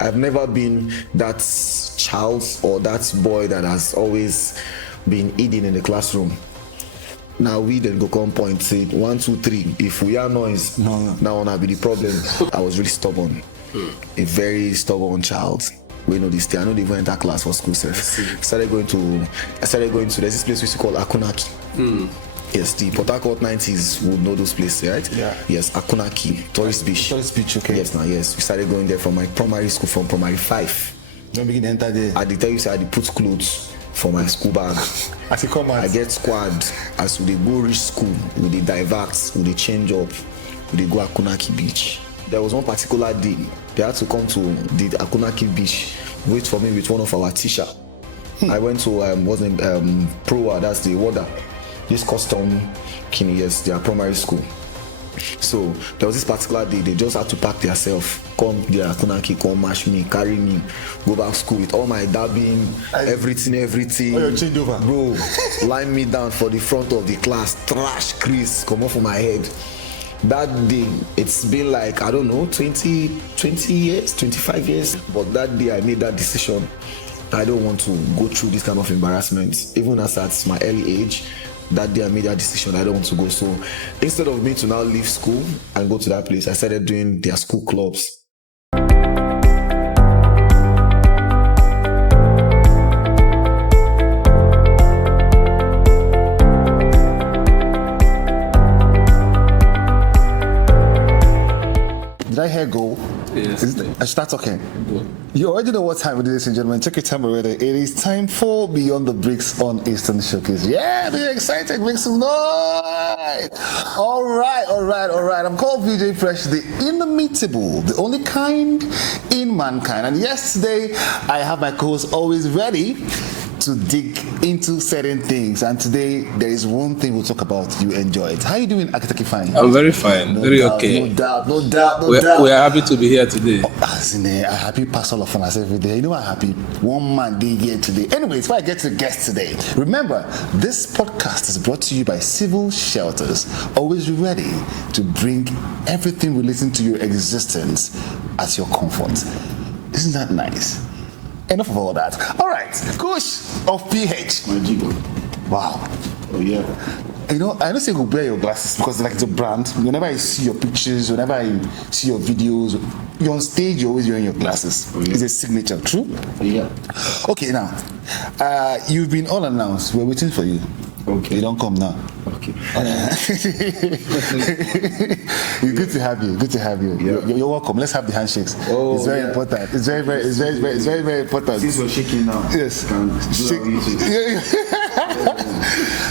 I've never been that child or that boy that has always been hidden in the classroom. Now we then go come point say 1, 2, 3. If we are noise, now on be the problem. I was really stubborn, a very stubborn child. We know this thing. I don't even enter class for school self. I started going to there's this place we used to call Akunaki. Yes, the Port Harcourt 90s would know those places, right? Yeah. Yes, Akunaki, Tourist Beach. Tourist Beach, okay. Yes, we started going there from my primary school, from primary 5. Don't begin to enter there. I did tell you, say I did put clothes for my school bag. As you come out. I get squad as we go reach school, we dey divert, we dey change up, we dey go Akunaki Beach. There was one particular day, they had to come to the Akunaki Beach, wait for me with one of our teachers. I went to Proa, that's the water. This custom Kini, yes, their primary school. So there was this particular day, they just had to pack themselves, come their Akunaki, come mash me, carry me, go back school with all my dabbing, everything. Oh, your changeover. Bro, line me down for the front of the class, trash Chris, come off of my head. That day, it's been like, I don't know, 20 years, 25 years. But that day I made that decision. I don't want to go through this kind of embarrassment, even as at my early age. That day I made that decision. I don't want to go. So instead of me to now leave school and go to that place, I started doing their school clubs. Did I hear go? Yes. I start talking. You already know what time it is, ladies and gentlemen. Take your time already. It is time for Beyond the Bricks on Eastern Showcase. Yeah, they're excited. Make some noise. All right. I'm called VJ Fresh, the inimitable, the only kind in mankind. And yesterday, I have my co-host always ready to dig into certain things. And today, there is one thing we'll talk about. You enjoy it. How are you doing, Akitaki Fine? I'm very fine. Very okay. No doubt. We are happy to be here today. As in a happy pastor of us every day. You know I'm happy. One man day here today. Anyways, before I get to the guest today, remember, this podcast is brought to you by Civil Shelters. Always ready to bring everything relating to your existence as your comfort. Isn't that nice? Enough of all that. All right, Kush of PH. My G-boy. Wow. Oh yeah. You know, I don't say go wear your glasses because like it's a brand. Whenever I see your pictures, whenever I see your videos, you're on stage, you're always wearing your glasses. Oh, yeah. It's a signature, true? Yeah. Okay, now, you've been all announced. We're waiting for you. Okay. You don't come now. Okay. It's good to have you. Good to have you. Yeah. You're welcome. Let's have the handshakes. Oh, it's very important. It's very important. Since we're shaking now. Yes. Can do that on YouTube.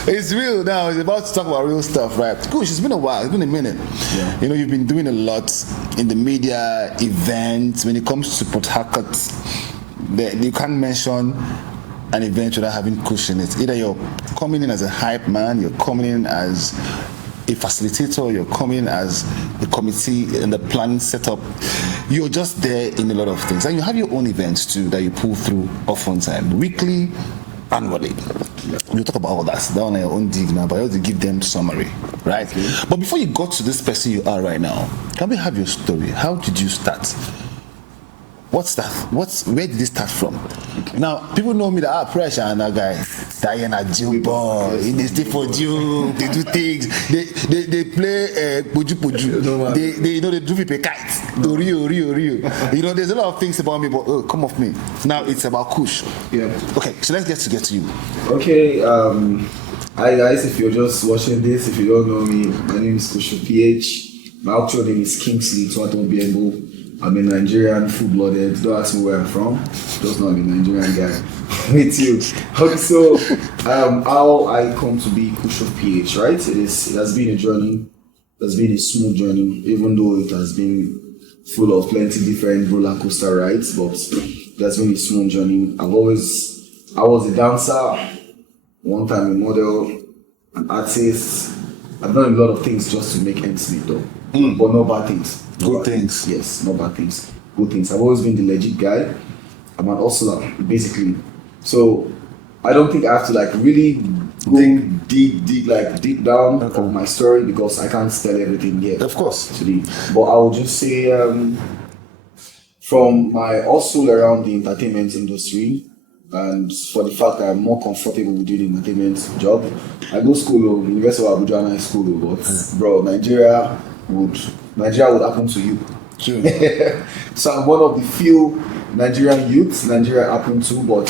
It's real now. It's about to talk about real stuff, right? Kush, it's been a while. It's been a minute. Yeah. You know, you've been doing a lot in the media, events. When it comes to Port Harcourt, you can't mention an event without having Kush in it. Either you're coming in as a hype man, you're coming in as a facilitator, you're coming in as a committee in the planning setup. You're just there in a lot of things. And you have your own events too that you pull through often time, weekly, annually. We'll talk about all that. That one on your own dig now, but I have to give them summary, right? Okay. But before you got to this person you are right now, can we have your story? How did you start? What's that? Where did this start from? Okay. Now, people know me that pressure and that guy, Diana Jill boy, they stay for Jill, they do things, they play Poju. They do people kites, Rio. You know, there's a lot of things about me, but come off me. Now it's about Kush. Yeah. Okay, so let's get to you. Okay, hi guys, if you're just watching this, if you don't know me, my name is Kush of PH. My actual name is Kingsley Tuato Biembo. I'm a Nigerian, full-blooded. Don't ask me where I'm from. Just know I'm a Nigerian guy. Me too. Okay, so how I come to be Kush of PH, right? It has been a journey. It has been a smooth journey, even though it has been full of plenty different roller coaster rides. But it has been a smooth journey. I was a dancer, one time a model, an artist. I've done a lot of things just to make ends meet, though. But no bad things. Good things. Yes, no bad things. Good things. I've always been the legit guy. I'm an hustler, basically. So I don't think I have to like really dig deep down of my story because I can't tell everything yet. Of course. Today. But I will just say from my hustle around the entertainment industry, and for the fact that I'm more comfortable with doing the entertainment job, I go school of University of Abuja High School, but bro, Nigeria would happen to you. True. So I'm one of the few Nigerian youths Nigeria happened to, but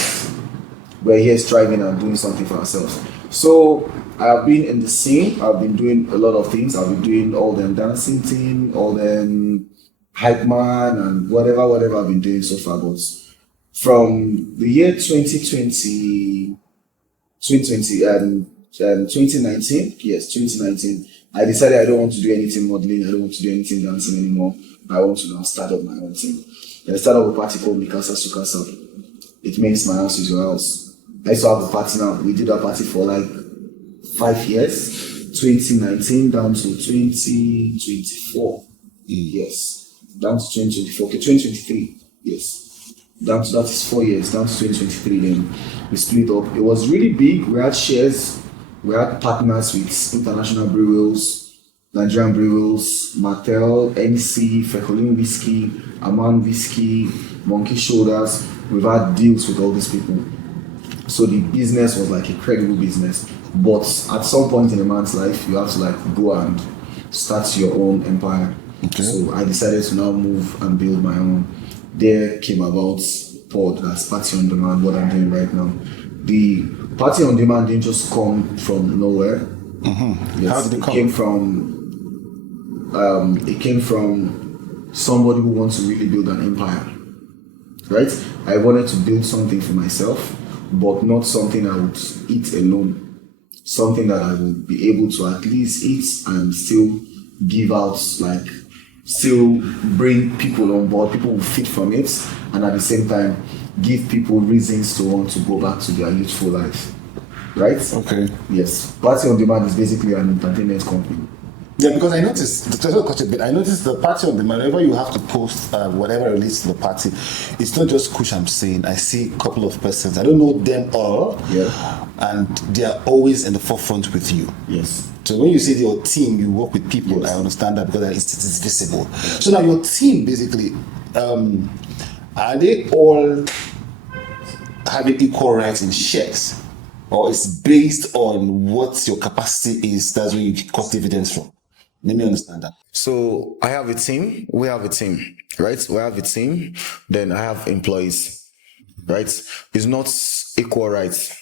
we're here striving and doing something for ourselves. So I've been in the scene. I've been doing a lot of things. I've been doing all them dancing thing, all them hype man, and whatever I've been doing so far. But from the year 2020 and 2019, yes, 2019, I decided I don't want to do anything modeling. I don't want to do anything dancing anymore. I want to now start up my own thing. I started up a party called Mikasa Sukasa. It means my house is your house. I used to have a party now. We did that party for like 5 years, 2019 down to 2024. Yes, down to 2024. Okay, 2023. Yes, down to that is 4 years. Down to 2023. Then we split up. It was really big. We had shares. We had partners with international brewers, Nigerian brewers, Martel, NC, Fecolin Whiskey, Aman Whiskey, Monkey Shoulders. We've had deals with all these people. So the business was like a credible business. But at some point in a man's life, you have to like go and start your own empire. Okay. So I decided to now move and build my own. There came about Pod, that's Party on Demand, what I'm doing right now. The Party on Demand didn't just come from nowhere. Mm-hmm. Yes, How did it come? It came from somebody who wants to really build an empire. Right? I wanted to build something for myself, but not something I would eat alone. Something that I would be able to at least eat and still give out, like still bring people on board, people will feed from it, and at the same time give people reasons to want to go back to their youthful life. Right? Okay. Yes. Party on Demand is basically an entertainment company. Yeah, because I noticed, I noticed the party on demand, whenever you have to post whatever relates to the party, it's not just Kush I'm saying. I see a couple of persons, I don't know them all, Yeah. and they are always in the forefront with you. Yes. So when you say your team, you work with people, Yes. I understand that because it's visible. So now your team basically, are they all having equal rights in shares? Or it's based on what your capacity is, that's where you cut dividends from? Let me understand that. So I have a team. We have a team, right? We have a team. Then I have employees, right? It's not equal rights.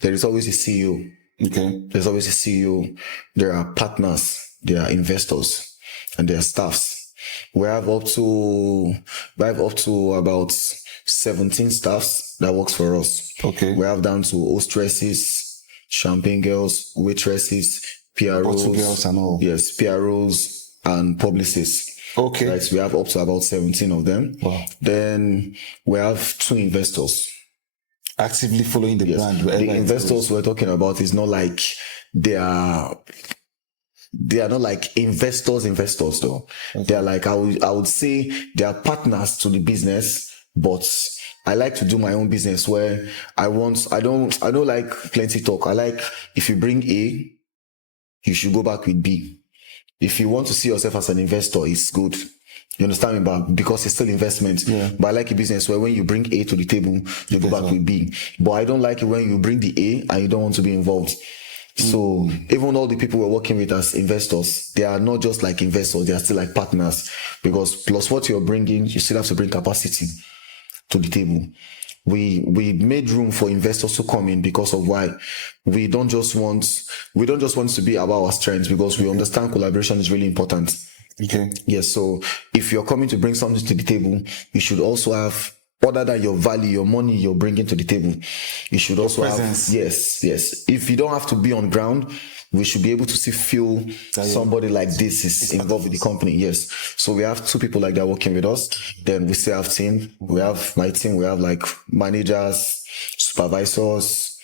There is always a CEO. Okay. There's always a CEO. There are partners. There are investors, and there are staffs. We have up to about 17 staffs that works for us. Okay. We have down to hostesses, champagne girls, waitresses, PROs, Bottle girls and all. Yes, PROs and publicists. Okay. Right, we have up to about 17 of them. Wow. Then we have 2 investors. Actively following the brand. wherever The it investors goes. we're talking about is not like they are not like investors though. Okay. They are like I would say they are partners to the business, but I like to do my own business where I don't like plenty talk. I like if you bring A, you should go back with B. If you want to see yourself as an investor, it's good. You understand me? But because it's still investment. Yeah. But I like a business where when you bring A to the table, you go back with B. But I don't like it when you bring the A and you don't want to be involved. So even all the people we're working with as investors, they are not just like investors, they are still like partners. Because plus what you're bringing, you still have to bring capacity to the table. We made room for investors to come in because of why we don't just want to be about our strengths, because we understand collaboration is really important. Okay. Yes, so if you're coming to bring something to the table, you should also have, other than your value, your money you're bringing to the table, you should also presence. have, yes. If you don't have to be on ground, we should be able to feel somebody like this is involved with the company. Yes. So we have 2 people like that working with us. Then we still have team. We have my team. We have like managers, supervisors,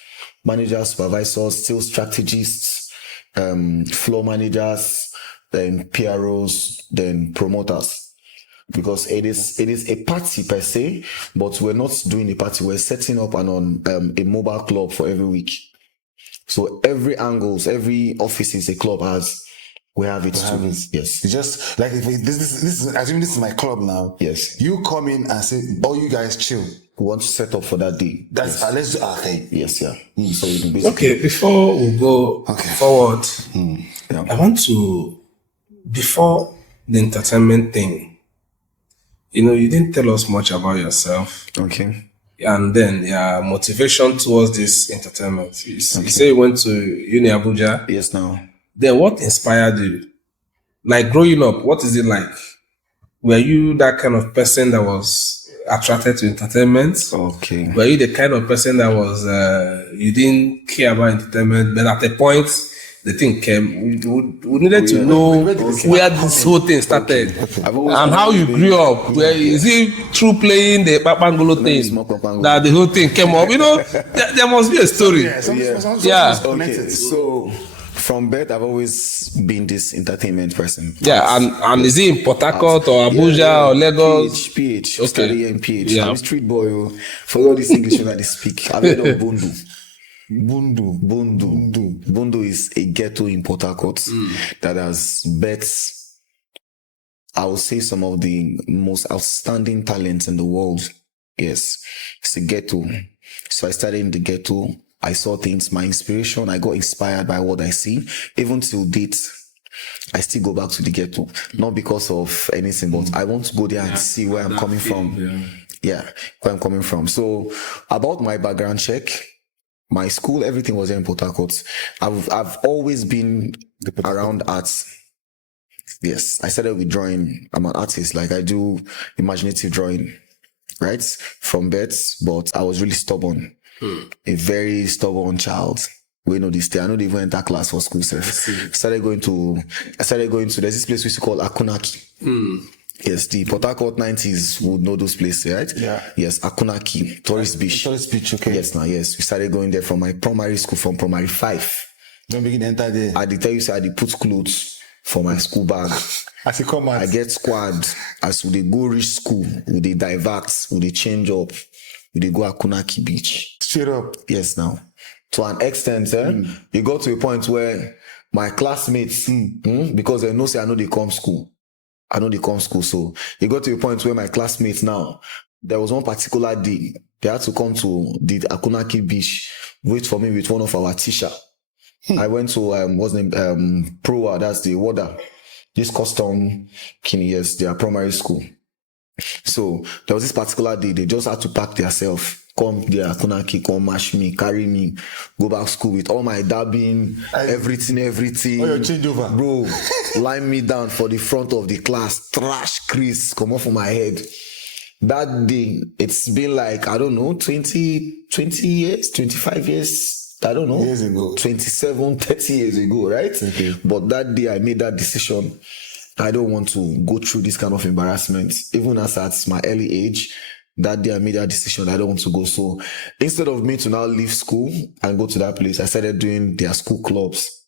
still strategists, floor managers, then PROs, then promoters. Because it is a party per se, but we're not doing a party. We're setting up a mobile club for every week. So every office is a club has We have it too. Yes. It's just like if this is assuming this is my club now. Yes. You come in and say, "Oh, you guys chill." We want to set up for that day. That's let's do okay. Yes, yeah. So we can basically, Okay, before we go forward, yeah. I want to, before the entertainment thing, you didn't tell us much about yourself. Okay. And then your motivation towards this entertainment. You say you went to Uni Abuja. Yes, now. Then what inspired you? Like growing up, what is it like? Were you that kind of person that was attracted to entertainment? Okay. Were you the kind of person that was you didn't care about entertainment, but at a point the thing came? We needed to know where this whole thing started and how you grew up. Where is it through playing the Papangolo thing that the whole thing came up? There must be a story. Yeah. Okay. So from birth, I've always been this entertainment person. Yeah, and is it in Port Harcourt or Abuja or Lagos? PH. Okay. Study here in PH. Yeah. I'm a street boy. For all this English that they speak, I've heard of Bundu. Bundu is a ghetto in Port Harcourt that has bet, I would say, some of the most outstanding talents in the world. Yes, it's a ghetto. So I started in the ghetto. I saw things, my inspiration, I got inspired by what I see. Even till date, I still go back to the ghetto. Not because of anything, but I want to go there and see where I'm coming from. Yeah, where I'm coming from. So about my background check, my school, everything was in Port Harcourt. I've always been around arts. Yes, I started with drawing. I'm an artist. Like I do imaginative drawing, right? From birth, but I was really stubborn. A very stubborn child. We know this day. I know they even enter class for school. I started going to, there's this place we used to call Akunaki. Yes, the Port Harcourt 90s would know those places, right? Yeah. Yes, Akunaki, Tourist Beach. Tourist Beach, okay. Yes, now, yes. We started going there from my primary school, from primary 5. Don't begin to enter there. I did tell you, I did put clothes for my school bag. As you come out. I get squad. As we dey go reach school, we dey divert, we dey change up, we dey go Akunaki Beach. Straight up. Yes, now. To an extent, it got to a point where my classmates, because they know say I know they come school. So it got to a point where my classmates now, there was one particular day, they had to come to the Akunaki Beach, wait for me with one of our teacher. I went to, what's the name, Proa, that's the warder. This custom, yes, their primary school. So there was this particular day, they just had to pack themselves, come there, Akunaki, come mash me, carry me, go back school with all my dabbing, everything. Oh, your changeover. Bro, line me down for the front of the class, trash crease, come off of my head. That day, it's been like, I don't know, 20 years, 25 years, I don't know. Years ago. 27, 30 years ago, right? Okay. But that day I made that decision. I don't want to go through this kind of embarrassment. Even as at my early age, that day I made that decision. I don't want to go. So instead of me to now leave school and go to that place, I started doing their school clubs.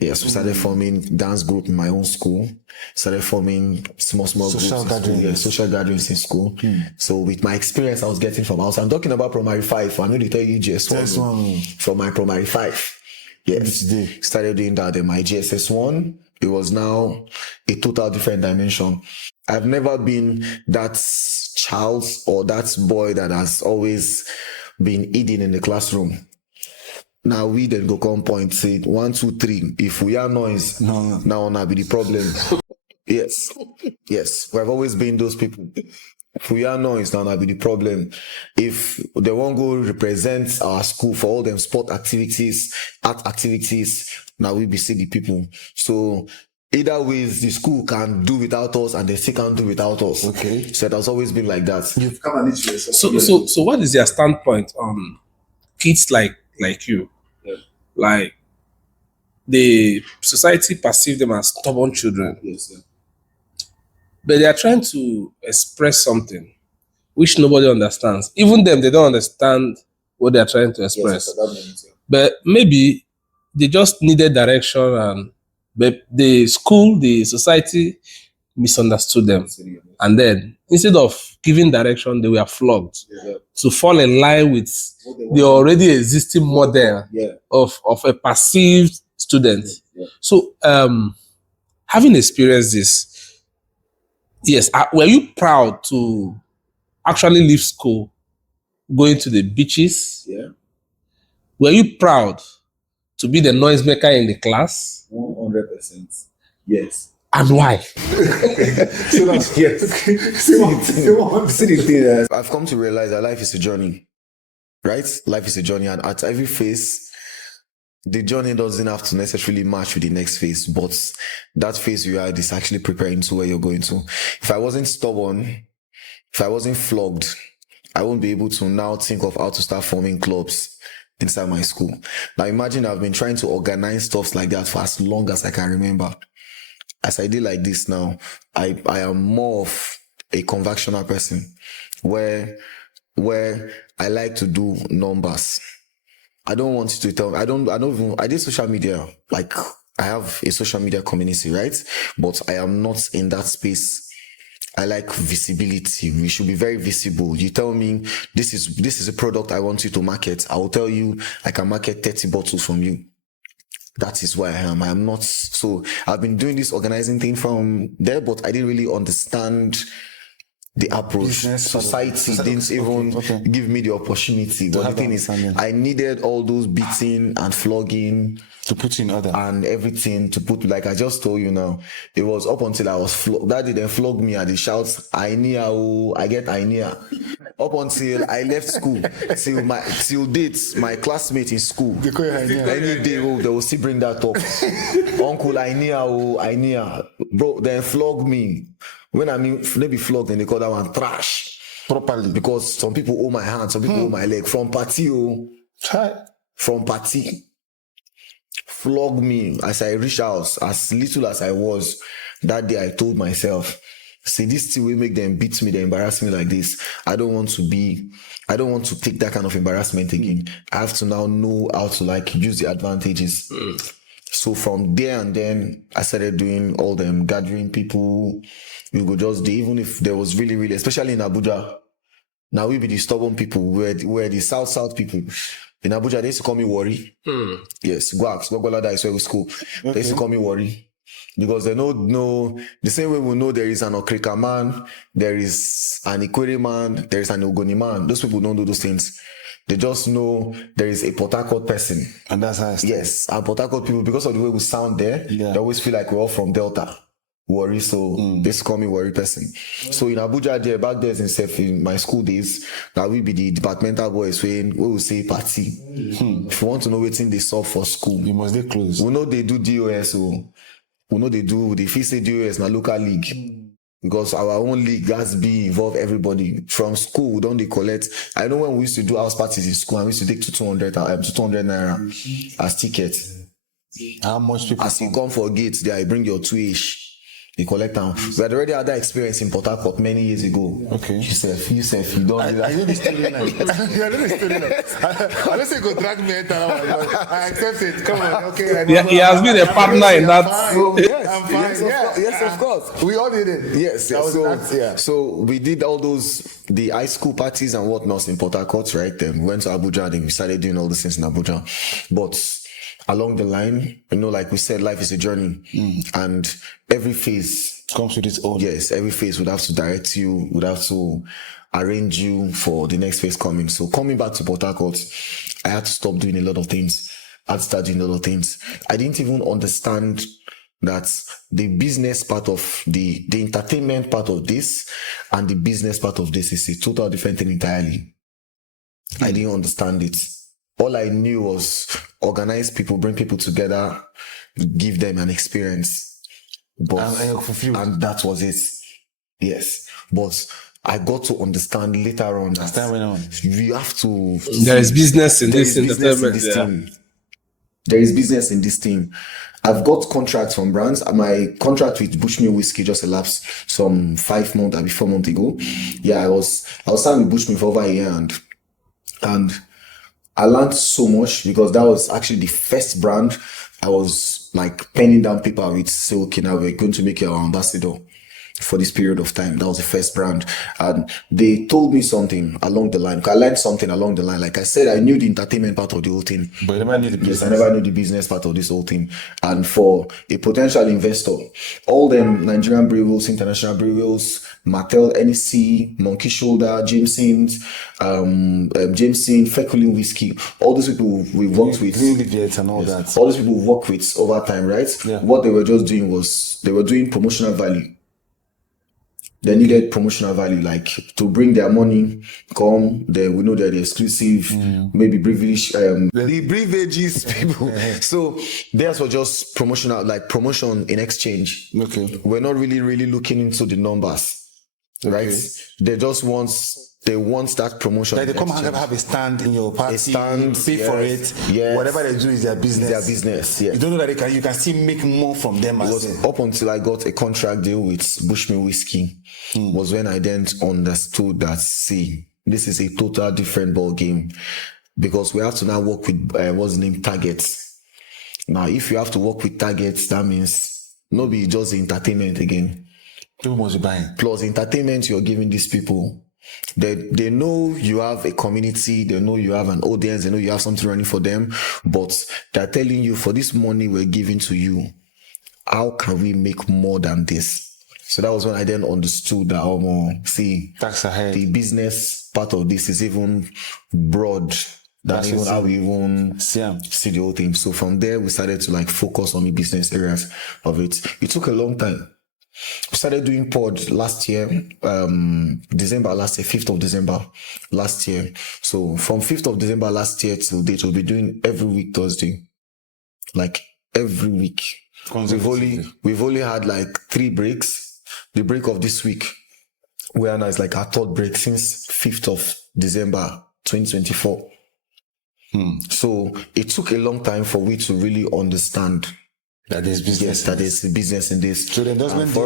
Yes, we started forming dance group in my own school. Started forming small social groups gatherings. in school. Yeah, social gatherings in school. So with my experience I was getting from house, I'm talking about primary 5. I know they tell you GS1 from my primary 5. Yes, started doing that. Then my GSS1, it was now a total different dimension. I've never been that child or that boy that has always been hidden in the classroom. Now we then go come point, say 1, 2, 3. If we are noise, now will be the problem. Yes. We've always been those people. If we are noise, now will be the problem. If they won't go represent our school for all them sport activities, art activities, now we be see the people. So either ways, the school can do without us and they still can't do without us. Okay. So it has always been like that. You've come and so what is your standpoint on kids like you? Yeah. Like the society perceive them as stubborn children. Yes, yeah. But they are trying to express something which nobody understands. Even them, they don't understand what they are trying to express. Yes, but maybe they just needed direction, but the school, the society misunderstood them. And then instead of giving direction, they were flogged to fall in line with the already existing model of a perceived student. So having experienced this, yes, were you proud to actually leave school, going to the beaches? Yeah, Were you proud to be the noisemaker in the class? 100%. Yes. And why? So that's yes. See the thing is, I've come to realize that life is a journey, right? Life is a journey, and at every phase, the journey doesn't have to necessarily match with the next phase, but that phase you are is actually preparing to where you're going to. If I wasn't stubborn, if I wasn't flogged, I won't be able to now think of how to start forming clubs inside my school. Now imagine I've been trying to organize stuff like that for as long as I can remember. As I did like this now, I am more of a convictional person where I like to do numbers. I don't want you to tell me. I did social media. Like, I have a social media community, right? But I am not in that space. I like visibility. We should be very visible. You tell me this is a product I want you to market. I will tell you I can market 30 bottles from you. That is where I am. I am not. So I've been doing this organizing thing from there, but I didn't really understand the approach. Business part of- Society didn't even give me the opportunity. But the have thing is, understanding. I needed all those beating and flogging To put in order. and everything to put, like I just told you now, it was up until I was flogged. Daddy then flogged me and he shouts, I get Ainia. Up until I left school, till dates, my classmate in school, call you Ainia. any day, they will still bring that up. Uncle Ainia. Bro, then flog me. When I mean, maybe flogged, then they call that one trash. Properly. Because some people hold my hand, some people hold my leg. From party, Try. from party. Flog me as I reach out, as little as I was. That day I told myself, see, this thing will make them beat me, they embarrass me like this. I don't want to take that kind of embarrassment again. I have to now know how to like use the advantages. So from there and then I started doing all them gathering people. We go just do, even if there was really, really, especially in Abuja. Now we be the stubborn people, we're the South people. In Abuja, they used to call me Worry. Yes, Gwagwalada is where we school. They used to call me Worry. Because they know the same way we know there is an Okrika man, there is an Ikwere man, there is an Ogoni man. Those people don't do those things. They just know there is a Port Harcourt person. And that's how I started. Yes, and Port Harcourt people, because of the way we sound there, Yeah. they always feel like we're all from Delta. Worry, so they used to call me Worry person. So in Abuja, there, back there in my school days, that we be the departmental boys when we will say party. If you want to know what's in they solve for school, You must be close. we know they do DOS, so we know they feel say DOS na local league. Because our own league has be involve everybody. From school, we don't they collect. I know when we used to do house parties in school, and we used to take 200 naira as tickets. How much people As you come for gates, there I bring your 2-ish. You collect them. We had already had that experience in Port Harcourt many years ago. Okay. You don't do that. I know the story now. I know the story now. I don't say go drag me enter. I accept it. Come on. Okay. He has been a partner in that. I'm fine. Yes, of course. We all did it. Yes, That was so we did all the high school parties and whatnot in Port Harcourt, right? Then we went to Abuja and then we started doing all these things in Abuja. But along the line, like we said, life is a journey. And every phase comes with its own. Yes, every phase would have to direct you, would have to arrange you for the next phase coming. So coming back to Port Harcourt, I had to stop doing a lot of things. I had to start doing a lot of things. I didn't even understand that the business part of the entertainment part of this and the business part of this is a total different thing entirely. I didn't understand it. All I knew was organize people, bring people together, give them an experience. But, And you're fulfilled. and that was it. Yes. But I got to understand later on that time went on. you have to. There is business in There this is business in entertainment. this Yeah. thing. There is business in this thing. I've got contracts from brands. My contract with Bushmill Whiskey just elapsed some 5 months or 4 months ago. Yeah, I was signed with Bushmill for over a year and I learned so much because that was actually the first brand I was like penning down paper with, say, okay, now we're going to make you our ambassador. for this period of time. That was the first brand. And they told me something along the line. I learned something along the line. Like I said, I knew the entertainment part of the whole thing. But you never knew the Yes, I business. never knew the business part of this whole thing. And for a potential investor, all them Nigerian brewers, international brewers, Martel, NEC, Monkey Shoulder, Jameson, Feculin Whiskey, all those people we worked with. Green Leviate and all that. All those people we worked with over time, right? Yeah. What they were just doing was they were doing promotional value. They needed promotional value, like to bring their money, come, then we know they're the exclusive, maybe privilege, the privileges people. So theirs was just promotional, like promotion in exchange. Okay. We're not really looking into the numbers, right? They just want that promotion. Like they come exchange. and have a stand in your party, stand, pay for it. yes. Whatever they do is their business. Their business, yeah. You don't know that you can still make more from them. It was up until I got a contract deal with Bushmill Whiskey was when I then understood that, see, this is a total different ball game, because we have to now work with what's the name, targets. Now, if you have to work with targets, that means not be just entertainment again. People must be buying. Plus entertainment you're giving these people. They know you have a community, they know you have an audience, they know you have something running for them, but they're telling you, for this money we're giving to you, how can we make more than this? So that was when I then understood that see, Tax ahead. the business part of this is even broad than even how we even see the whole thing. So from there we started to like focus on the business areas of it. It took a long time. We started doing pod last year, December last year, 5th of December last year. So from 5th of December last year till date, we'll be doing every week Thursday. Like every week. We've only had like 3 breaks. The break of this week, we are now is like our 3rd break since 5th of December 2024. So it took a long time for we to really understand that there's business. Yes, that there's business in this. So the endorsement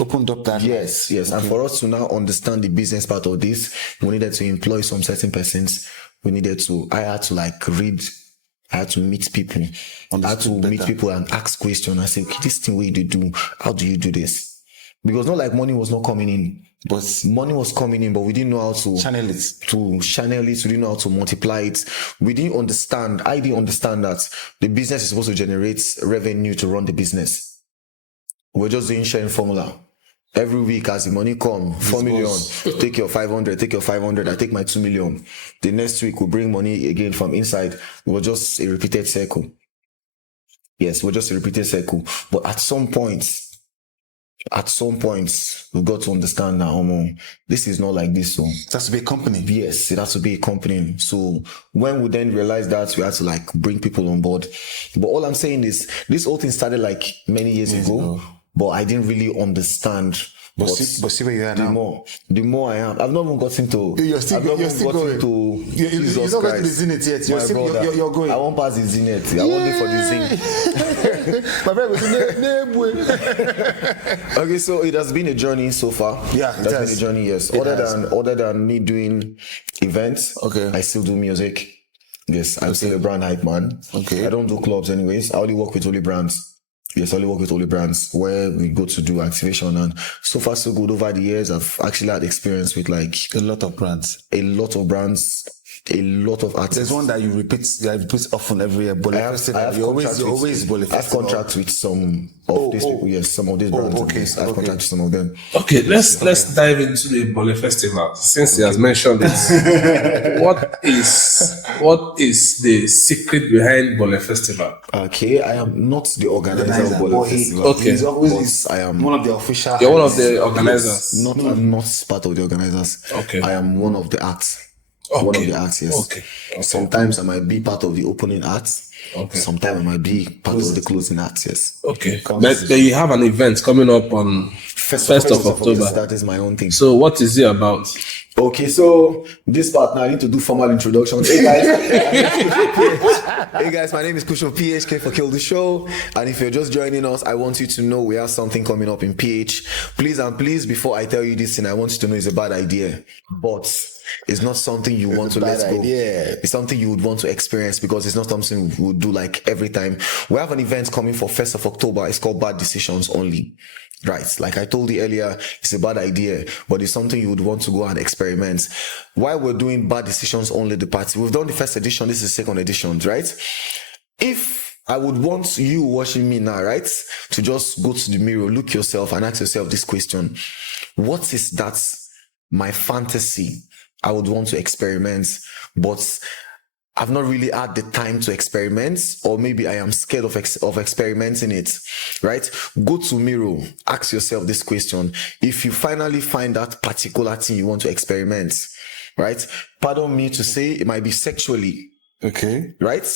opened up that. Yes. Okay. And for us to now understand the business part of this, we needed to employ some certain persons. I had to meet people. Meet people and ask questions and say, okay, this thing what you do, how do you do this? Because not like money was not coming in. But money was coming in, but we didn't know how to channel it. We didn't know how to multiply it. I didn't understand that the business is supposed to generate revenue to run the business. We're just doing sharing formula. Every week as the money come, 4 million, take your 500, I take my 2 million. The next week we'll bring money again from inside. It was just a repeated circle. Yes, we're just a repeated circle. But at some point, we've got to understand that this is not like this. So it has to be a company. Yes, it has to be a company. So when we then realized that, we had to like bring people on board. But all I'm saying is, this whole thing started like many years ago, but I didn't really understand. But see where you are now. The more I am, I've not even gotten to. You're still going. You're not going to the zenith yet. You're going. I won't pass the zenith. I won't wait for the zenith. My friend was Okay, so it has been a journey so far. Yeah, it has been a journey. Yes. Other than me doing events, I still do music. Yes, I'm still a brand hype man. Okay. I don't do clubs anyways. I only work with only brands. Yes, I only work with only brands where we go to do activation, and so far so good. Over the years, I've actually had experience with like a lot of brands, a lot of artists. There's one that you repeat often every year. But I have contracts with some of these people. Yes, some of these brands. Okay. I have contracts with some of them. Okay, let's dive into the Bole Festival since he has mentioned it. What is the secret behind Bole Festival? Okay, I am not the organizer of Bole Festival. Okay, I am one of the official. You're one of the organizers. I'm not part of the organizers. Okay, I am one of the acts. Okay. One of the acts, yes. Okay. Sometimes I might be part of the opening acts. Okay. Sometimes I might be part of the closing acts, yes. Okay. But you have an event coming up on 1st of October. Yes, that is my own thing. So what is it about? Okay, so this part now I need to do formal introductions. Hey guys, my name is Kush of PH, for Kill the Show. And if you're just joining us, I want you to know we have something coming up in PH. Please, before I tell you this thing, I want you to know it's a bad idea. But It's not something you want to bad let go. idea. It's something you would want to experience because it's not something we would do like every time. We have an event coming for 1st of October. It's called Bad Decisions Only. Right. Like I told you earlier, it's a bad idea, but it's something you would want to go and experiment. Why we're doing Bad Decisions Only the party? We've done the first edition. This is the second edition, right? If I would want you watching me now, right, to just go to the mirror, look yourself and ask yourself this question. What is that my fantasy I would want to experiment, but I've not really had the time to experiment, or maybe I am scared of experimenting it, right? Go to mirror, ask yourself this question. If you finally find that particular thing you want to experiment, right? Pardon me to say it might be sexually, Okay. right?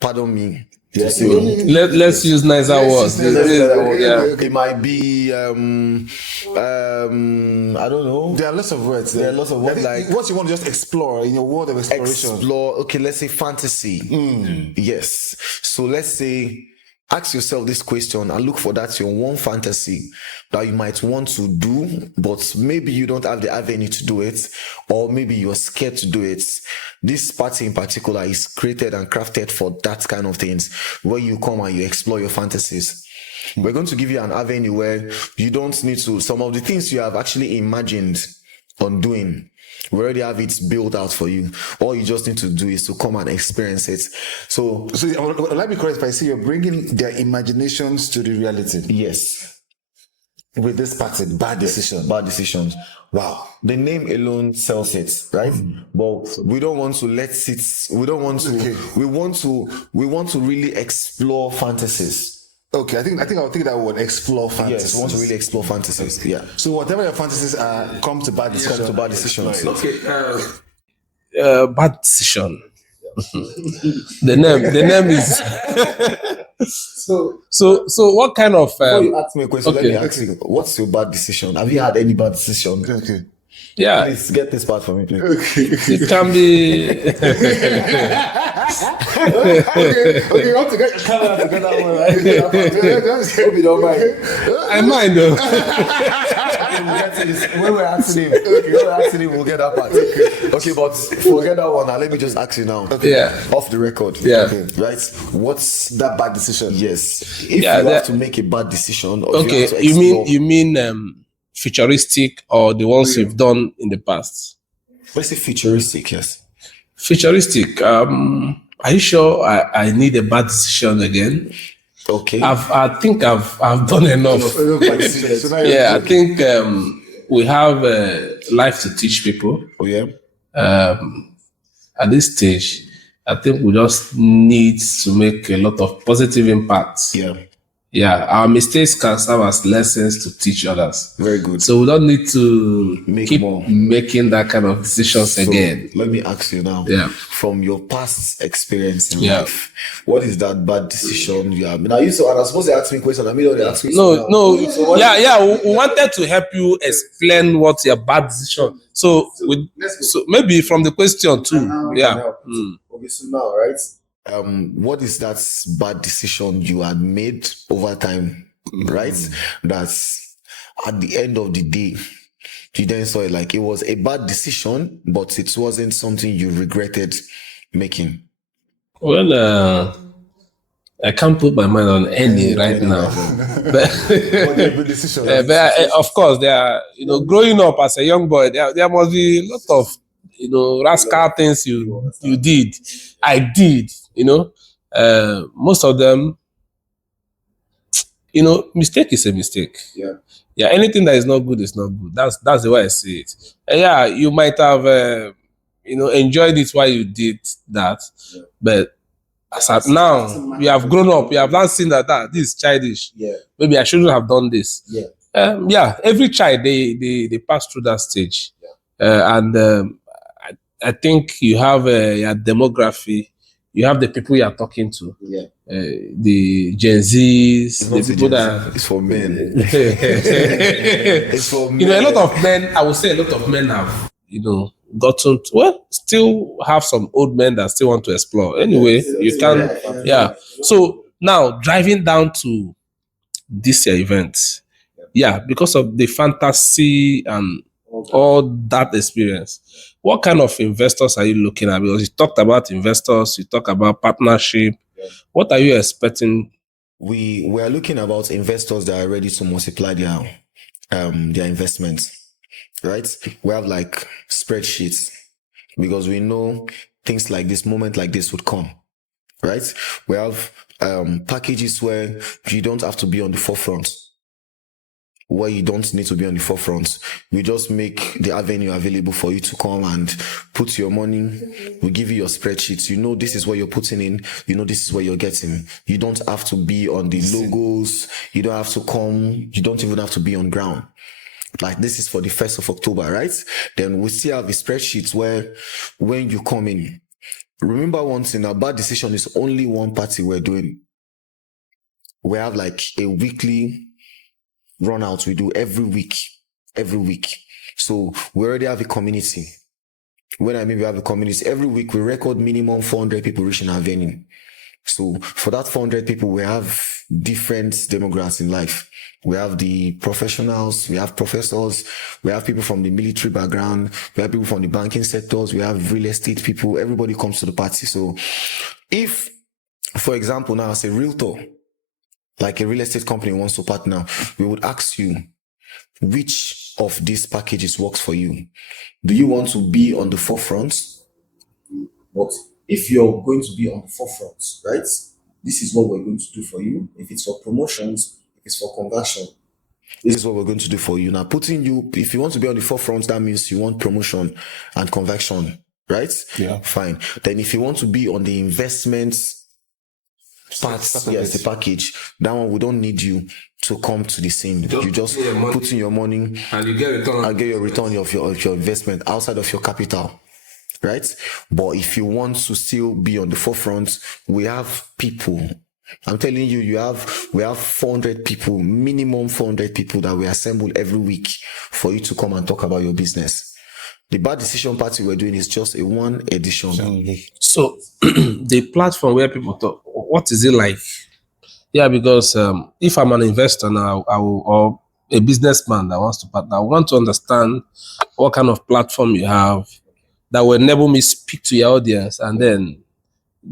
Pardon me. Yes. Let's use nicer words. It might be I don't know. There are lots of words. There are lots of words, like what you want to just explore in your world of exploration. Explore. Okay, let's say fantasy. Yes. So let's say ask yourself this question and look for that your one fantasy that you might want to do, but maybe you don't have the avenue to do it, or maybe you're scared to do it. This party in particular is created and crafted for that kind of things, where you come and you explore your fantasies. We're going to give you an avenue where you don't need to, some of the things you have actually imagined on doing, we already have it built out for you. All you just need to do is to come and experience it. So let me correct if I see you're bringing their imaginations to the reality. Yes. With this party, Bad Decision. Bad Decisions. Wow. The name alone sells it, right? But we don't want to let it, we don't want to, we want to really explore fantasies. Okay, I think I'll take that word, explore fantasies. Yes, we want to really explore fantasies. Yeah. So whatever your fantasies are, come to Bad Decision. Come to Bad Decisions. Okay. Bad decision. The name is. So what kind of? Before you ask me a question, okay. let me ask you, what's your bad decision? Have you had any bad decision? Okay. Yeah, Please get this part for me, please. it can be. Okay, you want to get your camera together, right? Hope you don't mind. I mind though. When we're asking him, we'll get that part. Okay, but forget that one. Now let me just ask you now. Okay. Yeah. Off the record. Yeah. Okay, right. What's That bad decision. yes? If Yeah, you have to make a bad decision, or if you Okay, have to you explore, mean futuristic or the ones you've done in the past? let's say futuristic, yes. Futuristic. Are you sure I need a bad decision again? Okay. I think I've done enough. Yeah, I think we have life to teach people. Oh yeah. At this stage, I think we just need to make a lot of positive impacts. Yeah. Yeah, our mistakes can serve as lessons to teach others. Very good. So we don't need to Make keep more. making that kind of decisions So, again. let me ask you now. Yeah. From your past experience in Yeah. life, what is that bad decision you have? Now, and I suppose they asked me questions. I mean, they asked me. No. We wanted to help you explain what your bad decision. So maybe from the question too. Yeah. Okay, so now, right? What is that bad decision you had made over time, right? That's at the end of the day, you then saw it like it was a bad decision, but it wasn't something you regretted making. Well, I can't put my mind on any right now. But of course, there are, growing up as a young boy, there must be a lot of, rascal things you did. I did, most of them, mistake is a mistake. Yeah. Yeah, anything that is not good is not good. That's the way I see it. And yeah, you might have, enjoyed it while you did that, but as at now, you have grown up. You have now seen that this is childish. Yeah. Maybe I shouldn't have done this. Yeah. Every child they pass through that stage, and I think you have your demography. You have the people you are talking to. Yeah. The Gen Zs, the people that it's for men. It's for men. a lot of men. I would say a lot of men have gotten still have some old men that still want to explore. Anyway, you can So now driving down to this year event, because of the fantasy and all that experience, what kind of investors are you looking at? Because you talked about investors, you talk about partnership. What are you expecting? We are looking about investors that are ready to multiply their investments, right? We have like spreadsheets because we know things like this, moment like this would come, right? We have packages where you don't have to be on the forefront, where you don't need to be on the forefront. We just make the avenue available for you to come and put your money. We give you your spreadsheets. You know, this is what you're putting in. You know, this is what you're getting. You don't have to be on the logos. You don't have to come. You don't even have to be on ground. Like this is for the 1st of October, right? Then we still have the spreadsheets where when you come in, remember one thing, a bad decision is only one party we're doing. We have like a weekly run out we do every week. So we already have a community. When I mean we have a community, every week we record minimum 400 people reaching our venue. So for that 400 people, we have different demographics in life. We have the professionals, we have professors, we have people from the military background, we have people from the banking sectors, we have real estate people. Everybody comes to the party. So if, for example, now as a realtor, like a real estate company wants to partner, we would ask you, which of these packages works for you? Do you want to be on the forefront? But if you're going to be on the forefront, right? This is what we're going to do for you. If it's for promotions, if it's for conversion, this is what we're going to do for you. Now, putting you, if you want to be on the forefront, that means you want promotion and conversion, right? Yeah. Fine. Then if you want to be on the investments parts, yes, the package, that one we don't need you to come to the scene. You just put in your money And you get return. and get your return of your investment outside of your capital, right? But if you want to still be on the forefront, we have people. I'm telling you, we have 400 people, minimum 400 people that we assemble every week for you to come and talk about your business. The bad decision party we're doing is just a one edition. So the platform where people talk, what is it like? Yeah, because if I'm an investor now, or a businessman that wants to partner, I want to understand what kind of platform you have that will enable me speak to your audience and then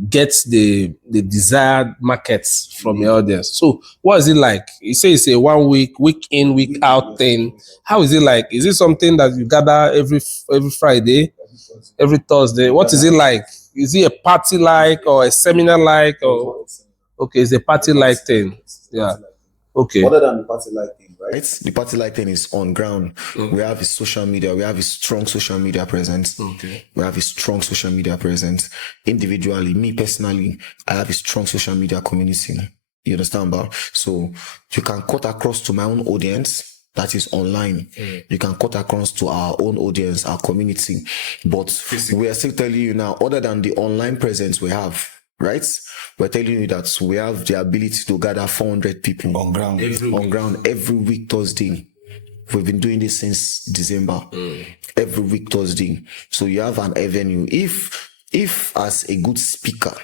get the desired markets from your audience. So what is it like? You say it's a 1 week, week in, week out thing. How is it like? Is it something that you gather every Friday, every Thursday? What is it like? Is it a party like or a seminar like or okay, it's a party like thing. Yeah. Okay. Other than the party like thing, right? Right? The party like thing is on ground. We have a social media. We have a strong social media presence. Okay. We have a strong social media presence. Individually, me personally, I have a strong social media community. You understand, bro? So you can cut across to my own audience that is online. You can cut across to our own audience, our community. But we are still telling you now, other than the online presence we have, right? We're telling you that we have the ability to gather 400 people On ground. every week Thursday. We've been doing this since December. Every week Thursday. So you have an avenue. If as a good speaker,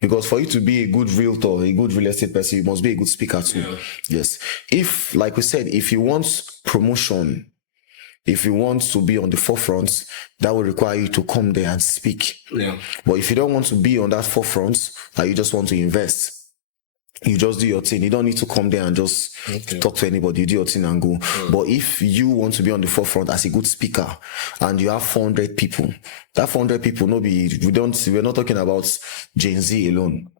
because for you to be a good realtor, a good real estate person, you must be a good speaker too. Yeah. Yes. If, like we said, if you want promotion, if you want to be on the forefront, that will require you to come there and speak. Yeah. But if you don't want to be on that forefront, like you just want to invest, you just do your thing. You don't need to come there and just talk to anybody. You do your thing and go. But if you want to be on the forefront as a good speaker and you have 400 people, that 400 people, we're not talking about Gen Z alone.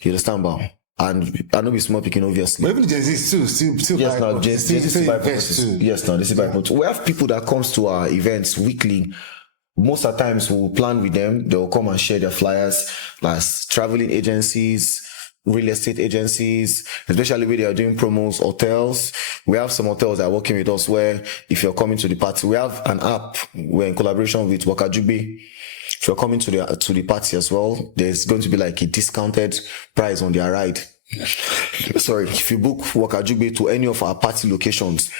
You understand, Bow? And I know we small picking, obviously. But even Gen Z still Yes, now Gen Z is by purpose. Yes, now this is by purpose. We have people that comes to our events weekly. Most of the times we'll plan with them. They'll come and share their flyers, like traveling agencies, real estate agencies, especially where they are doing promos, hotels. We have some hotels that are working with us where if you're coming to the party, we have an app. We're in collaboration with Wakajugbe. If you're coming to the party as well, there's going to be like a discounted price on their ride. Sorry, if you book Wakajugbe to any of our party locations,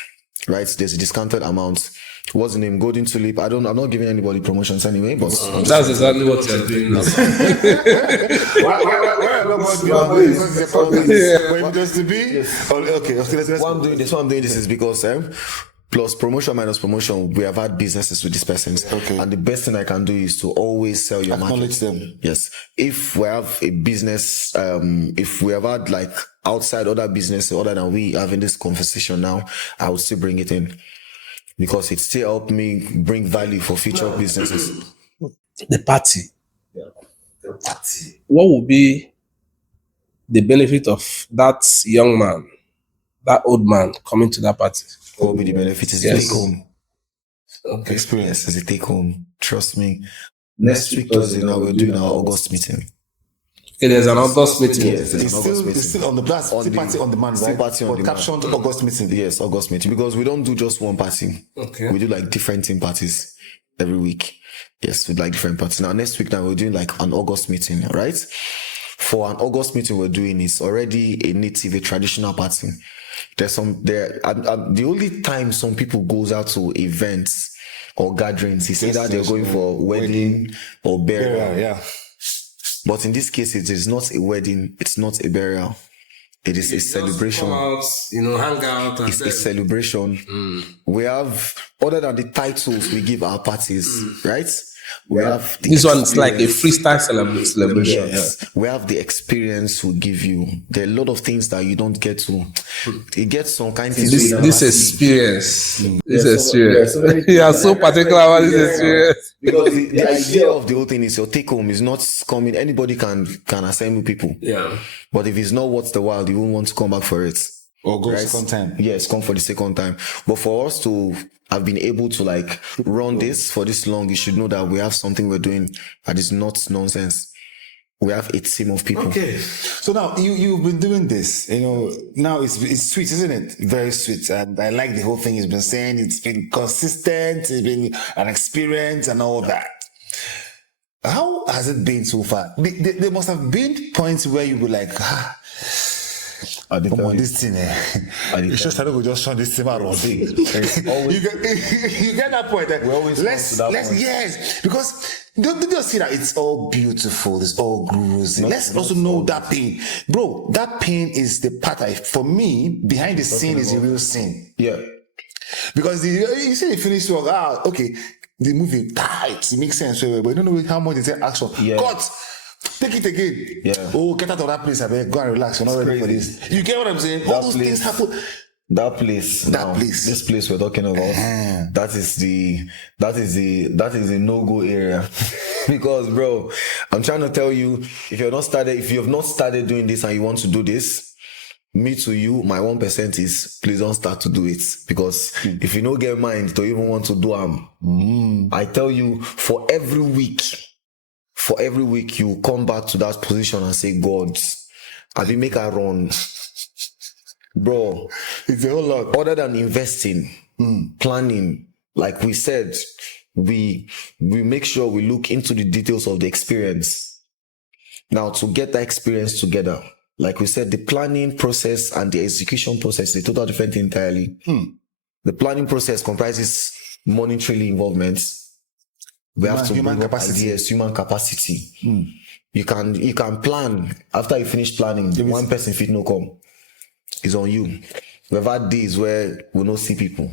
right, there's a discounted amount. What's the name? Golden Tulip. I'm not giving anybody promotions anyway, but That's exactly what you're doing now. Just to be? Okay, why I'm doing this is because Plus promotion minus promotion, we have had businesses with these persons. Okay. And the best thing I can do is to always sell your Acknowledge market. them. Yes. If we have a business, if we have had like outside other businesses other than we having this conversation now, I would still bring it in. Because it still helped me bring value for future businesses. The party. The party. What would be the benefit of that young man, that old man coming to that party? What will be the benefit? Is Yes. a take home. Okay. Experience is a take home. Trust me. Next week Thursday now we're doing our August meeting. Okay, there's an August meeting. Yes, It's still on the blast. Still party on demand, Still right? party on But demand. captioned August meeting. Yes, August meeting. Because we don't do just one party. Okay. We do like different team parties every week. Yes, with like different parties. Now next week now we're doing like an August meeting, right? For an August meeting we're doing is already a native, a traditional party. There's the only time some people goes out to events or gatherings is either they're going for wedding or burial. Yeah. But in this case, it is not a wedding, it's not a burial. It is a celebration. Come out, hang out. And It's a celebration. We have, other than the titles we give our parties, right? We have the This one's like a experience. freestyle celebration. Yes, we have the experience we give you. There are a lot of things that you don't get to. You get some kind of things. This we never this see. experience. This Yeah, experience. so many You are things. so Like, particular about this yeah. experience. Because the idea of the whole thing is your take home is not coming. Anybody can assemble people. Yeah. But if it's not worth the while, you won't want to come back for it. Or go Right? second time. Yes, come for the second time. But for us to have been able to like run this for this long, you should know that we have something we're doing that is not nonsense. We have a team of people. Okay. So now you've been doing this, now it's sweet, isn't it? Very sweet. And I like the whole thing you've been saying. It's been consistent, it's been an experience and all that. How has it been so far? There must have been points where you were like, come on, this thing, it's just I don't go just shun this thing out all day. you get that point. That let's yes, because don't just see that it's all beautiful, it's all groovy. Let's also know that pain, bro. That pain is the part for me behind the scene is the real scene. Yeah. Because you see the finished work, okay, the movie tight, it makes sense, but you don't know how much is action. Yeah. Cut. Take it again. Yeah. Oh, get out of that place. I beg. Go and relax. You're not ready for this. You get what I'm saying? All those things happen. That place. This place we're talking about. That is the no-go area. Because bro, I'm trying to tell you, if you have not started doing this and you want to do this, me to you, my 1% is please don't start to do it. Because if you don't get mind to even want to do I tell you, for every week you come back to that position and say, God, I will make a run. Bro, It's a whole lot. other than investing, planning, like we said, we make sure we look into the details of the experience. Now, to get that experience together, like we said, the planning process and the execution process is a total different thing entirely. The planning process comprises monetary involvement. We have to Human bring up capacity. ideas, human capacity. You can plan. After you finish planning, one person fit no come. It's on you. We've had days where we don't see people.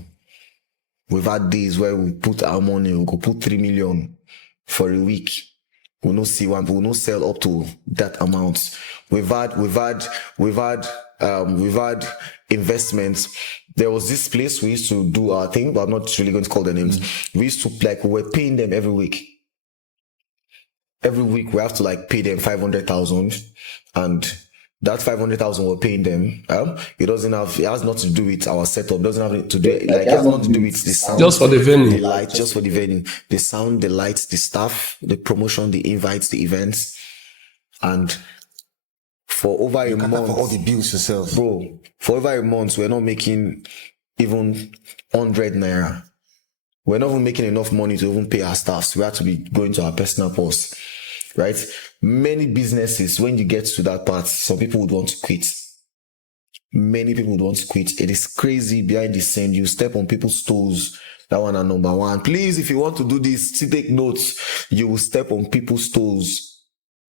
We've had days where we put our money, we go put 3 million for a week. We don't see one, we don't sell up to that amount. We've had investments. There was this place we used to do our thing, but I'm not really going to call the names. We used to we were paying them every week. Every week we have to pay them 500,000, and that 500,000 we're paying them. It has nothing to do with our setup. It doesn't have to do it has nothing to do with the sound. Just for the venue. The light, just for the venue. The sound, the lights, the staff, the promotion, the invites, the events. And for over a month, For all the bills yourself. bro, for over a month, we're not making even 100 naira. We're not even making enough money to even pay our staffs. We have to be going to our personal purse, right? Many businesses, when you get to that part, some people would want to quit. Many people would want to quit. It is crazy behind the scene. You step on people's toes. That one are number one. Please, if you want to do this, still take notes. You will step on people's toes.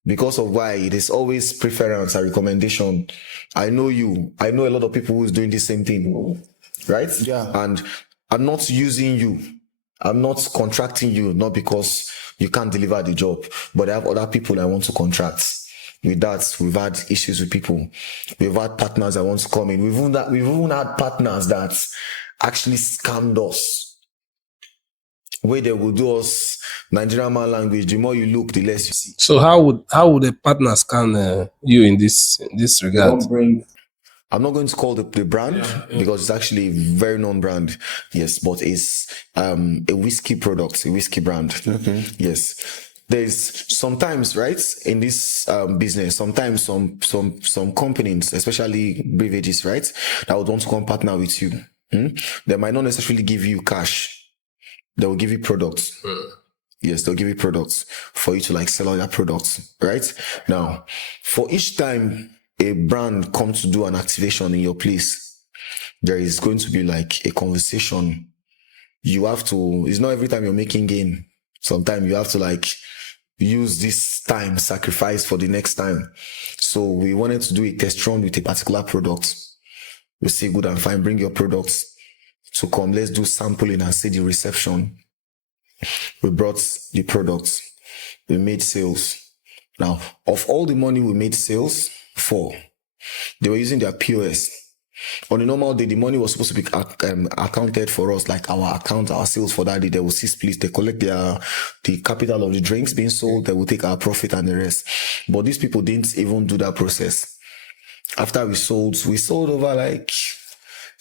Because of why it is always preference and recommendation. I know you. I know a lot of people who's doing the same thing. Right? Yeah. And I'm not using you. I'm not contracting you, not because you can't deliver the job, but I have other people I want to contract. With that, we've had issues with people. We've had partners that want to come in. We've even had partners that actually scammed us. Where they will do us Nigerian man language, the more you look, the less you see. So how would a partner scan you in this regard? Don't bring. I'm not going to call the brand because it's actually a very known brand. Yes, but it's a whiskey product, a whiskey brand. Okay. Yes. There's sometimes, right, in this business, sometimes some companies, especially beverages, right, that would want to come partner with you. They might not necessarily give you cash. They will give you products. Yes, they'll give you products for you to like sell all their products, right? Now, for each time a brand comes to do an activation in your place, there is going to be like a conversation. You have to, it's not every time you're making gain. Sometimes you have to like use this time sacrifice for the next time. So we wanted to do a test run with a particular product. We say good and fine, bring your products to come. Let's do sampling and see the reception. We brought the products. We made sales. Now, of all the money we made sales for, they were using their POS. On a normal day, the money was supposed to be accounted for us, like our account, our sales for that day. They will see splits. They collect the capital of the drinks being sold. They will take our profit and the rest. But these people didn't even do that process. After we sold over like,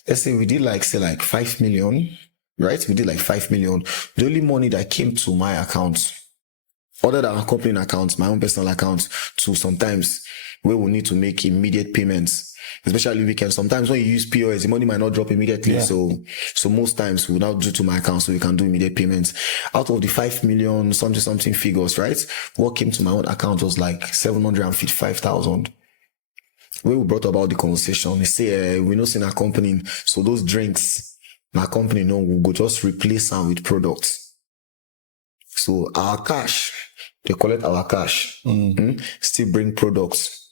let's say we did like 5 million, right? We did like 5 million. The only money that came to my account, other than our company account, my own personal account, to sometimes where we need to make immediate payments, especially weekends. Sometimes when you use POS, the money might not drop immediately. Yeah. So most times we'll now do to my account so we can do immediate payments. Out of the 5 million, something figures, right? What came to my own account was like 755,000. When we brought about the conversation, they say, we know in our company, so those drinks, our company, no, we'll go just replace them with products. So our cash, they collect our cash, still bring products.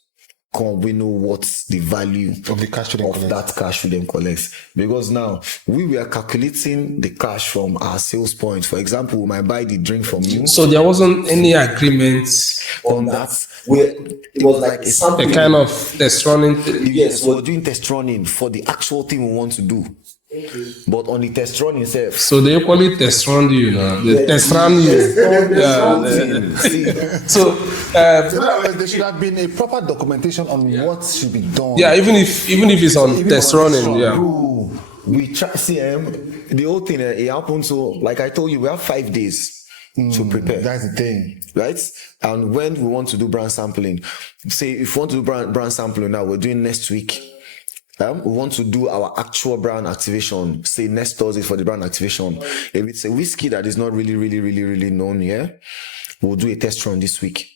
Come, we know what's the value of the cash that cash we then collect. Because now we were calculating the cash from our sales points. For example, we might buy the drink from you. So there wasn't any agreement on that. It was like a kind of test running. Yes, we're doing test running for the actual thing we want to do. But on the test run itself. So they equally test run you now. They test run you. So there should have been a proper documentation on what should be done. Yeah, even if it's on test running, yeah. We try the whole thing it happened. So like I told you, we have 5 days to prepare. That's the thing, right? And when we want to do brand sampling, say if we want to do brand sampling now, we're doing next week. We want to do our actual brand activation, say next Thursday for the brand activation. If it's a whiskey that is not really known here, we'll do a test run this week.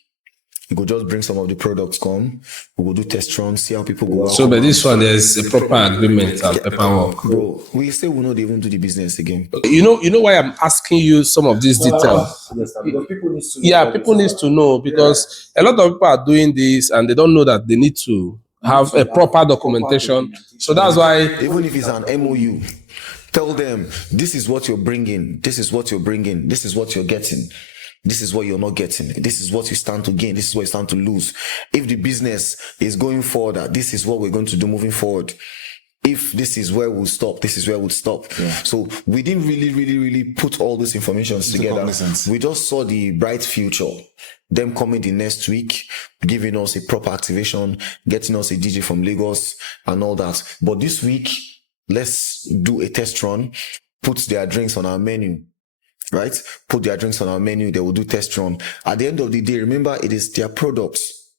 You could just bring some of the products, come. We will do test runs, see how people go. So, but this one, there's a proper agreement and paperwork. Bro, we say we'll not even do the business again. You know why I'm asking you some of these details? Yes, because people need to know. Yeah, people need to know because a lot of people are doing this and they don't know that they need to have a proper documentation. So that's why, even if it's an MOU, tell them this is what you're bringing, this is what you're bringing, this is what you're getting, this is what you're not getting, this is what you stand to gain, this is what you stand to lose. If the business is going forward, this is what we're going to do moving forward. If this is where we'll stop, this is where we'll stop. Yeah. So we didn't really put all this information together. We just saw the bright future. Them coming the next week, giving us a proper activation, getting us a DJ from Lagos and all that. But this week, let's do a test run, put their drinks on our menu, right? Put their drinks on our menu. They will do test run. At the end of the day, remember, it is their products.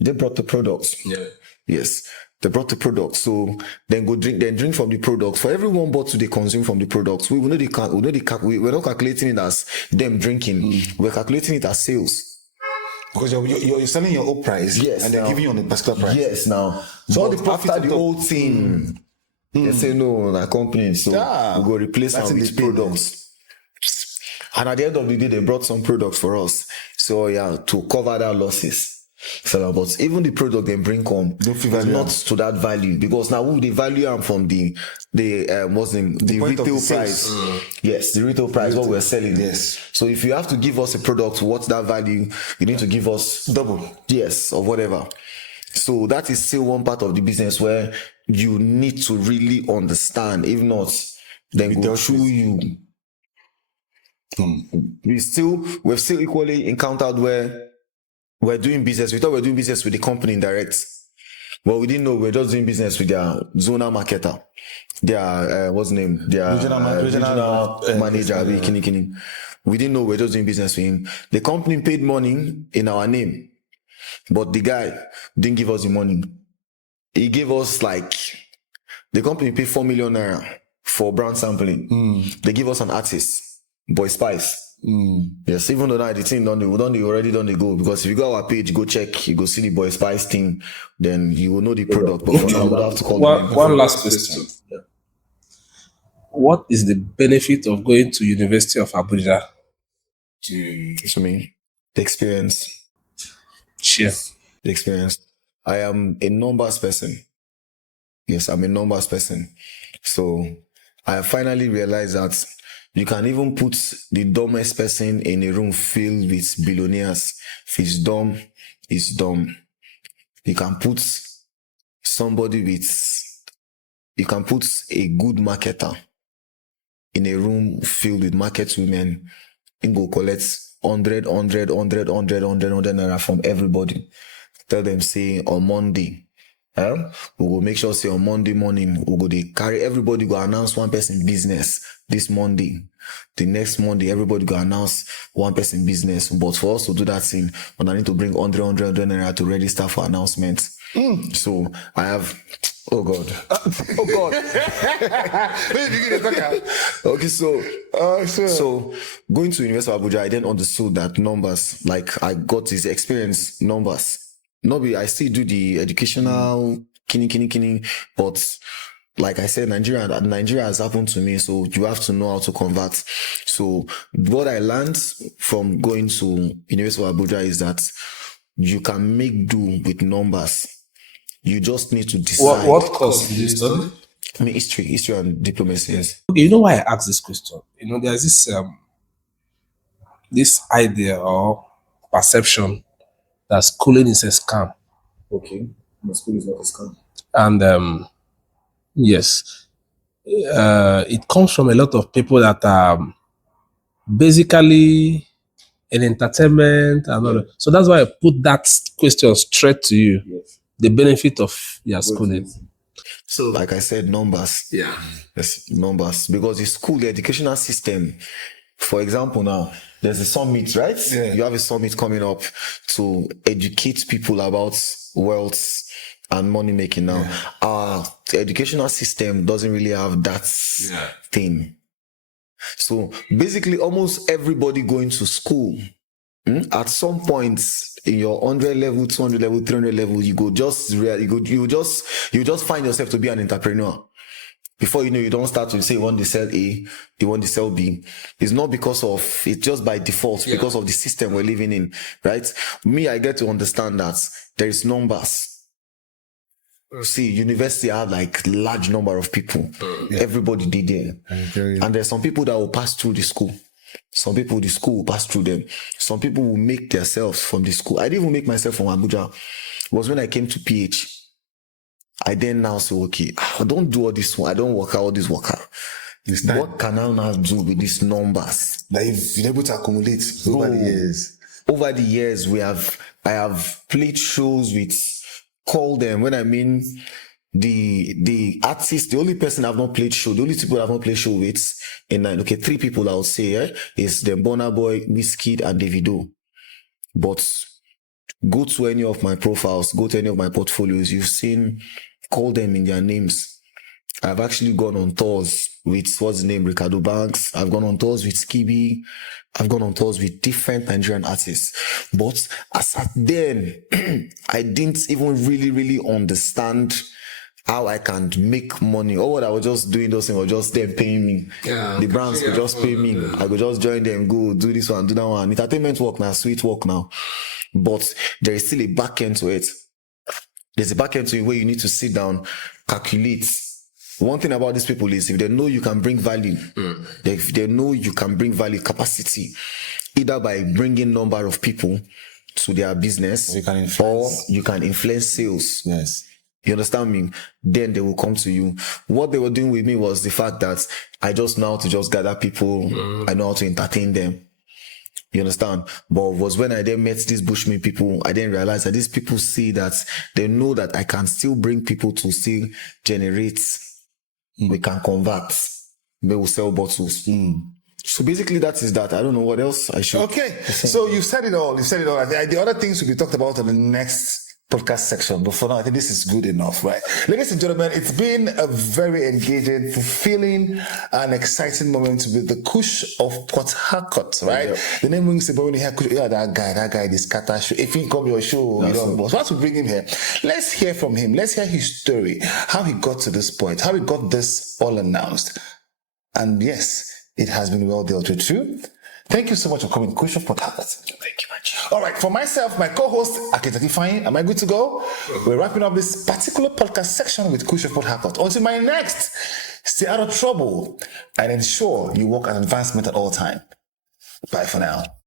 They brought the products. Yeah. Yes. They brought the products. So then drink from the products. For every one bottle they consume from the products, we're not calculating it as them drinking. We're calculating it as sales. Because you're selling your own price, yes, and they're giving you on a particular price. Yes, now. So all the profit after the whole thing, they say no, like company, so we go replace some of these products. And at the end of the day, they brought some products for us. So yeah, to cover their losses. seller, but even the product they bring come is not to that value, because now the value am from the what's the name, the point of retail the price. sales. Yes, the retail price, what we're selling. Yes. So if you have to give us a product what's that value, you need to give us Double. yes, or whatever. So that is still one part of the business where you need to really understand. If not, then Be go dealt through with. you. We've still equally encountered where we're doing business. We thought we're doing business with the company direct, but we didn't know we're just doing business with their zonal marketer, their what's the name, their Regional manager, yeah. Kini. We didn't know we're just doing business with him. The company paid money in our name, but the guy didn't give us the money. He gave us the company paid 4 million naira for brand sampling. They give us an artist, Boy Spice. Yes, even though now the thing already done the go, because if you go our page, go check, you go see the Boy Spice thing, then you will know the product. But for now, we'll have to call the name. One last question. What is the benefit of going to University of Abuja? To me, the experience. Share. The experience. I am a numbers person. Yes, I'm a numbers person. So I finally realized that you can even put the dumbest person in a room filled with billionaires. If he's dumb, he's dumb. You can put a good marketer in a room filled with market women and go collect 100 naira from everybody. Tell them, say, on Monday, we will make sure, say, on Monday morning, we go dey carry everybody, go announce one person business this Monday. The next Monday, everybody go announce one person business. But for us to do that thing, I need to bring 100 naira to register for announcement. So I have, oh God. Okay, so going to University of Abuja, I then understood that numbers, I got this experience, numbers. I still do the educational kini, but like I said, Nigeria has happened to me, so you have to know how to convert. So what I learned from going to University of Abuja is that you can make do with numbers. You just need to decide. What course did you study? I mean, history and diplomacy. Yes. Okay, you know why I asked this question? There's this idea or perception that schooling is a scam. Okay. My school is not a scam. And yes, it comes from a lot of people that are basically in entertainment and all that. So that's why I put that question straight to you. Yes. The benefit of your schooling. So, like I said, numbers. Yeah. Yes, numbers. Because the educational system, for example, now, there's a summit, right? Yeah. You have a summit coming up to educate people about wealth and money making now. The educational system doesn't really have that thing. So basically, almost everybody going to school, at some point in your 100 level, 200 level, 300 level, you just find yourself to be an entrepreneur. Before you know, you don't start to say you want to sell A, you want to sell B. It's not because of, it's just by default, because of the system we're living in, right? Me, I get to understand that there is numbers. See, university have large number of people. Everybody did there. And there's some people that will pass through the school. Some people, the school will pass through them. Some people will make themselves from the school. I didn't even make myself from Abuja. It was when I came to PH. I then now say, okay, I don't do all this one. I don't work out all this work out. What can I now do with these numbers? That you've been able to accumulate over the years. Over the years, I have played shows with, call them, when I mean the artist, the only person I've not played show, the only people I've not played show with, three people I would say, is the Burna Boy, Wizkid, and Davido. But go to any of my profiles, go to any of my portfolios, you've seen, call them in their names. I've actually gone on tours with, what's the name, Ricardo Banks. I've gone on tours with Skibi. I've gone on tours with different Nigerian artists. But as at then, I didn't even really understand how I can make money. Or what I was just doing those things was just them paying me. Yeah, the brands could just pay me. I could just join them, go do this one, do that one. Entertainment work now, sweet work now. but there is still a back end to it. There's a back end to it where you need to sit down, calculate. One thing about these people is if they know you can bring value, if they know you can bring value capacity, either by bringing number of people to their business, or you can influence sales. Yes. You understand me? Then they will come to you. What they were doing with me was the fact that I just know how to just gather people. I know how to entertain them. You understand? But it was when I then met these Bushmeat people, I didn't realize that these people see that they know that I can still bring people to still generate. We can convert. They will sell bottles. So basically that is that. I don't know what else I should. Okay. So you've said it all. The other things will be talked about in the next podcast section. But for now, I think this is good enough, right? Ladies and gentlemen, it's been a very engaging, fulfilling, and exciting moment with the Kush of Port Harcourt, right? Yeah. The name rings a bell when you hear Kush. Yeah, that guy, this Kata show. If he come your show, so once we bring him here, let's hear from him. Let's hear his story, how he got to this point, how he got this all announced. And yes, it has been well dealt with too. Thank you so much for coming, Kush of Port Harcourt. Thank you much. All right, for myself, my co-host, Akitaki Fine, am I good to go? We're wrapping up this particular podcast section with Kush of Port Harcourt. Until my next, stay out of trouble and ensure you work on advancement at all time. Bye for now.